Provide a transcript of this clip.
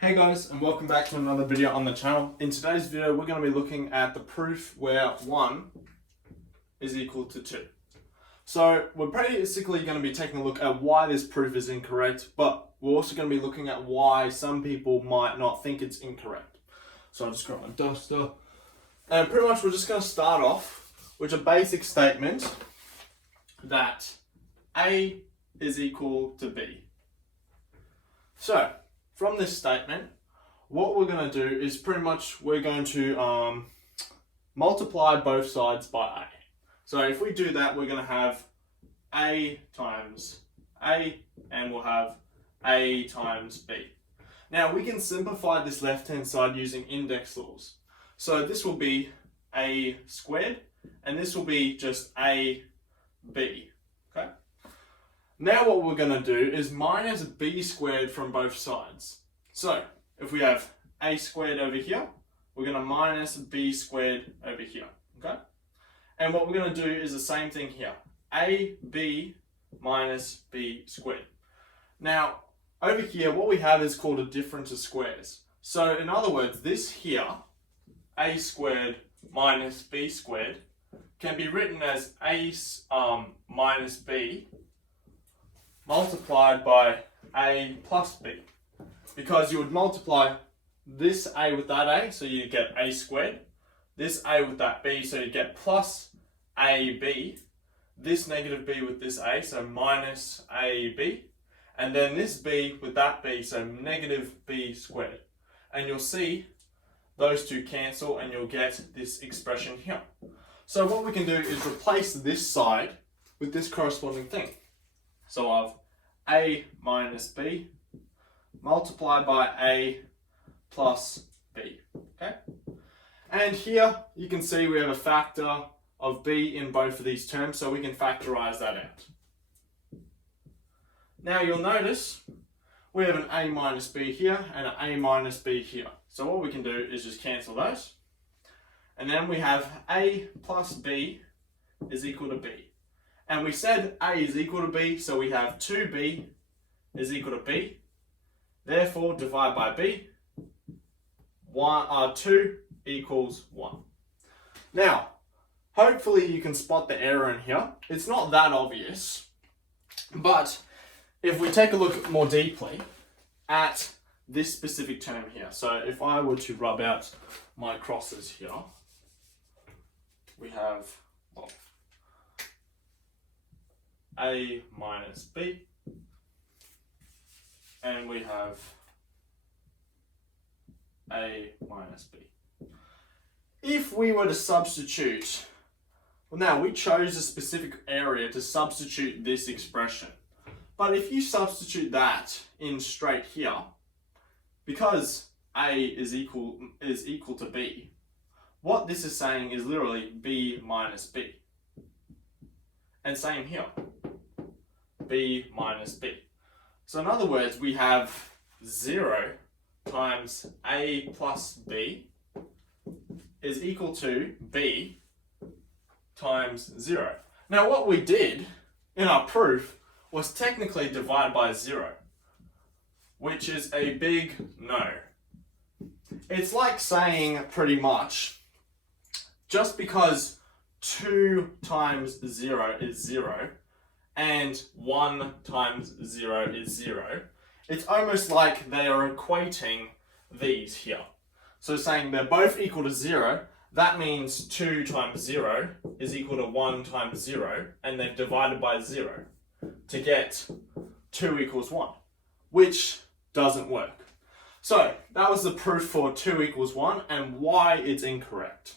Hey guys, and welcome back to another video on the channel. In today's video, we're going to be looking at the proof where 1 is equal to 2. So we're basically going to be taking a look at why this proof is incorrect, but we're also going to be looking at why some people might not think it's incorrect. So I'll just grab my duster. And pretty much we're just going to start off with a basic statement that A is equal to B. So, from this statement, what we're going to do is pretty much we're going to multiply both sides by A. So if we do that, we're going to have A times A, and we'll have A times B. Now we can simplify this left-hand side using index laws. So this will be A squared, and this will be just AB. Okay? Now what we're going to do is minus b squared from both sides. So if we have a squared over here, we're going to minus b squared over here. Okay? And what we're going to do is the same thing here. AB minus b squared. Now over here what we have is called a difference of squares. So in other words, this here, a squared minus b squared, can be written as a minus b multiplied by a plus b, because you would multiply this a with that a, so you get a squared, this a with that b, so you get plus ab, this negative b with this a, so minus ab, and then this b with that b, so negative b squared. And you'll see those two cancel and you'll get this expression here. So what we can do is replace this side with this corresponding thing. So I've a minus b multiplied by a plus b. Okay? And here you can see we have a factor of b in both of these terms, so we can factorize that out. Now you'll notice we have an a minus b here and an a minus b here. So what we can do is just cancel those. And then we have a plus b is equal to b. And we said a is equal to b, so we have 2b is equal to b. Therefore, divide by b, 2 equals 1. Now, hopefully you can spot the error in here. It's not that obvious, but if we take a look more deeply at this specific term here. So if I were to rub out my crosses here, we have, well, a minus b, and we have a minus b. If we were to substitute, well, now we chose a specific area to substitute this expression, but if you substitute that in straight here, because a is equal to b, what this is saying is literally b minus b. And same here, b minus b. So in other words, we have 0 times a plus b is equal to b times 0. Now what we did in our proof was technically divide by 0, which is a big no. It's like saying pretty much, just because 2 times 0 is 0 and 1 times 0 is 0, it's almost like they are equating these here. So saying they're both equal to 0, that means 2 times 0 is equal to 1 times 0, and they've divided by 0 to get 2 equals 1, which doesn't work. So that was the proof for 2 equals 1 and why it's incorrect.